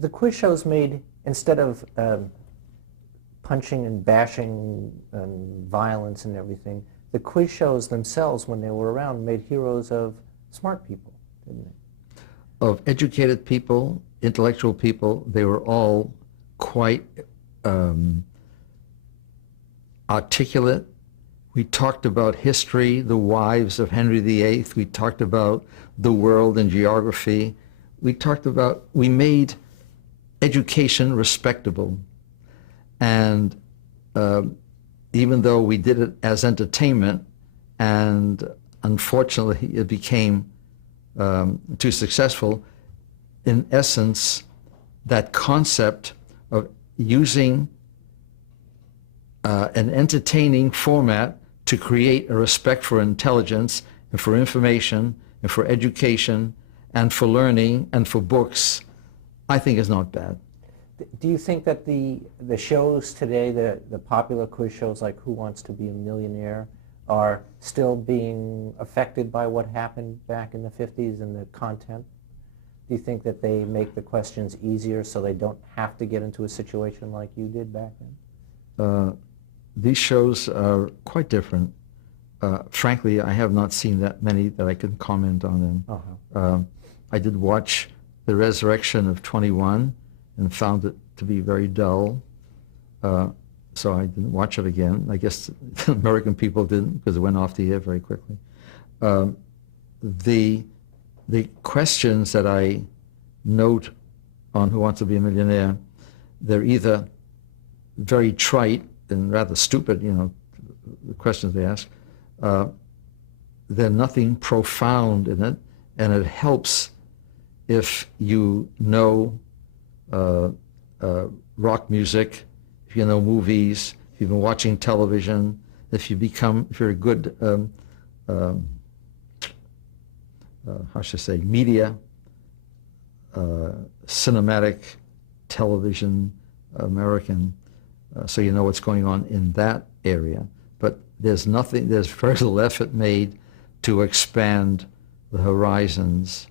The quiz shows made, instead of punching and bashing and violence and everything, the quiz shows themselves, when they were around, made heroes of smart people, didn't they? Of educated people, intellectual people, they were all quite articulate. We talked about history, the wives of Henry VIII. We talked about the world and geography. We made education respectable. And even though we did it as entertainment, and unfortunately it became too successful, in essence, that concept of using an entertaining format to create a respect for intelligence and for information and for education and for learning and for books, I think is not bad. Do you think that the shows today, the popular quiz shows like Who Wants to Be a Millionaire, are still being affected by what happened back in the 50s and the content? Do you think that they make the questions easier so they don't have to get into a situation like you did back then? These shows are quite different. Frankly, I have not seen that many that I can comment on them. Uh-huh. I did watch The Resurrection of 21 and found it to be very dull. So I didn't watch it again. I guess American people didn't, because it went off the air very quickly. The questions that I note on Who Wants to Be a Millionaire, they're either very trite and rather stupid, the questions they ask. There's nothing profound in it, and it helps if you know rock music, if you know movies, if you've been watching television, if you're a good, how should I say, media, cinematic, television, American, so you know what's going on in that area. But there's very little effort made to expand the horizons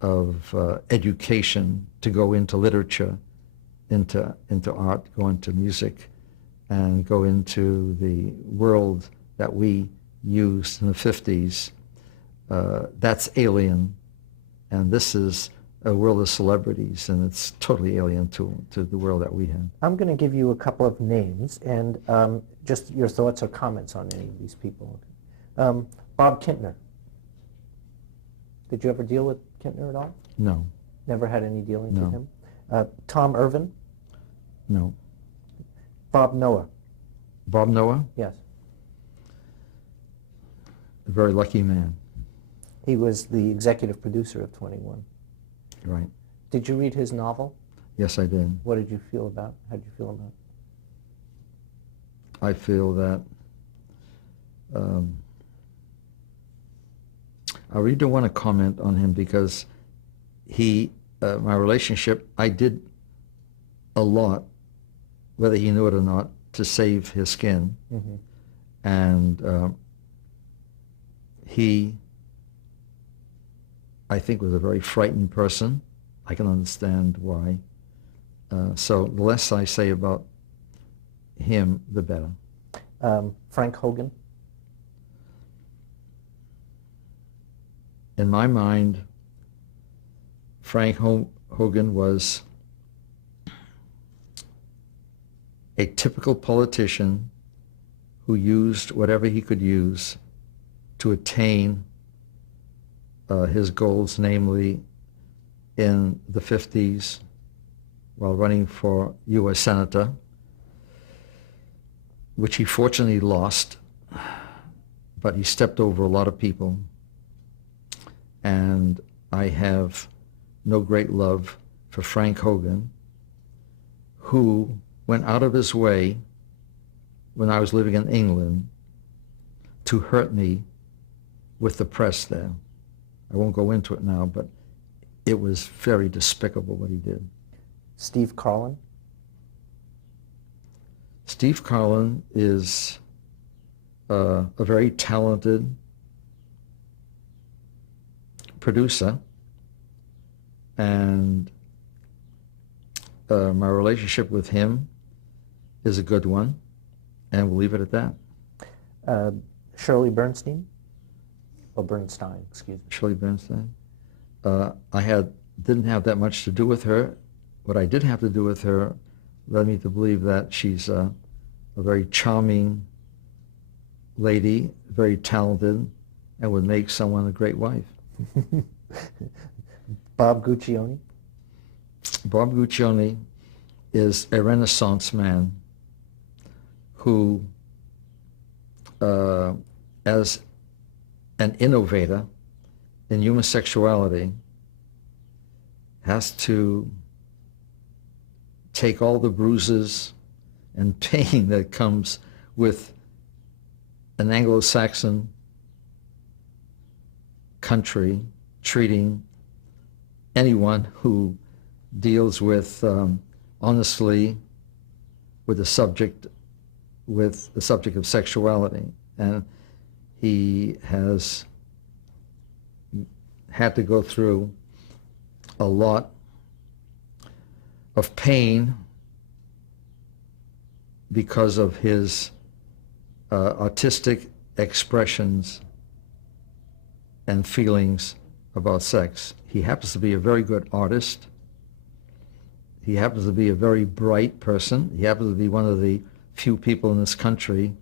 of education, to go into literature, into art, go into music, and go into the world that we used in the 50s. That's alien, and this is a world of celebrities, and it's totally alien to the world that we have. I'm going to give you a couple of names, and just your thoughts or comments on any of these people. Bob Kintner. Did you ever deal with Kintner at all? No. Never had any dealings No. with him? Tom Irvin? No. Bob Noah? Bob Noah? Yes. A very lucky man. He was the executive producer of 21. Right. Did you read his novel? Yes, I did. What did you feel about? How did you feel about it? I feel that I really don't want to comment on him because my relationship, I did a lot, whether he knew it or not, to save his skin. Mm-hmm. And he, I think, was a very frightened person. I can understand why. So the less I say about him, the better. Frank Hogan? In my mind, Frank Hogan was a typical politician who used whatever he could use to attain his goals, namely in the 50s, while running for U.S. Senator, which he fortunately lost, but he stepped over a lot of people. And I have no great love for Frank Hogan, who went out of his way when I was living in England to hurt me with the press there. I won't go into it now, but it was very despicable what he did. Steve Carlin? Steve Carlin is a very talented producer, and my relationship with him is a good one, and we'll leave it at that. Shirley Bernstein, or Bernstein, excuse me. Shirley Bernstein. Didn't have that much to do with her. What I did have to do with her led me to believe that she's a very charming lady, very talented, and would make someone a great wife. Bob Guccione. Bob Guccione is a Renaissance man who, as an innovator in human sexuality, has to take all the bruises and pain that comes with an Anglo-Saxon country treating anyone who deals with honestly with the subject of sexuality. And he has had to go through a lot of pain because of his artistic expressions and feelings about sex. He happens to be a very good artist. He happens to be a very bright person. He happens to be one of the few people in this country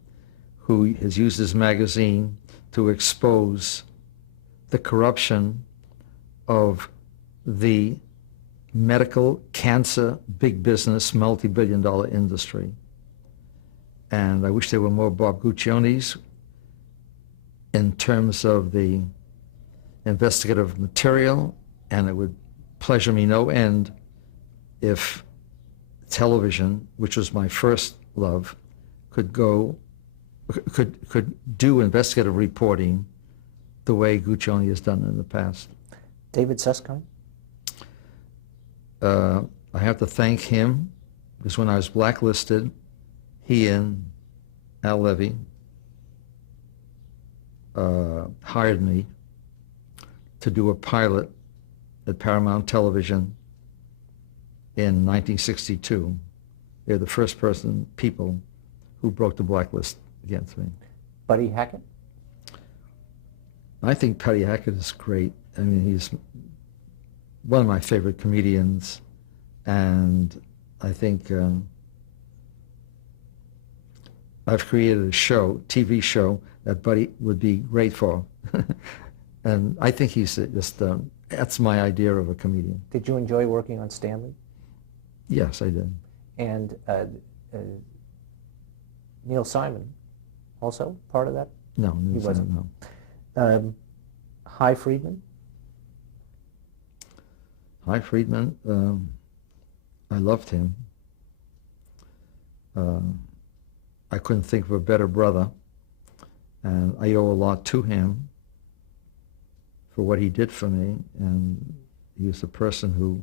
who has used his magazine to expose the corruption of the medical cancer big business multi-billion-dollar industry. And I wish there were more Bob Gucciones in terms of the investigative material, and it would pleasure me no end if television, which was my first love, could do investigative reporting the way Guccione has done in the past. David Susskind. I have to thank him because when I was blacklisted, he and Al Levy hired me to do a pilot at Paramount Television in 1962. They're the first people who broke the blacklist against me. Buddy Hackett. I think Buddy Hackett is great. I mean, he's one of my favorite comedians, and I think I've created a TV show that Buddy would be great for. And I think he's just, that's my idea of a comedian. Did you enjoy working on Stanley? Yes, I did. And Neil Simon, also part of that? No, He wasn't. No. Hi Freedman. Hi Freedman. I loved him. I couldn't think of a better brother, and I owe a lot to him for what he did for me. And he was a person who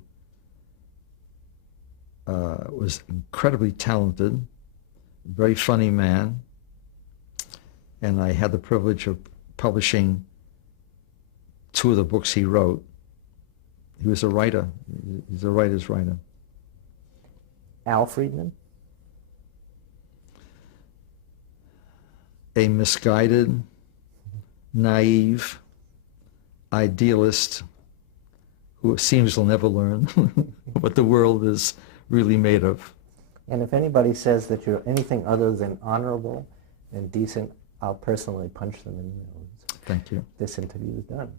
was incredibly talented, very funny man, and I had the privilege of publishing 2 of the books he wrote. He was a writer. He's a writer's writer. Al Freedman. A misguided, naive, idealist who seems he'll never learn what the world is really made of. And if anybody says that you're anything other than honorable and decent, I'll personally punch them in the nose. Thank you. This interview is done.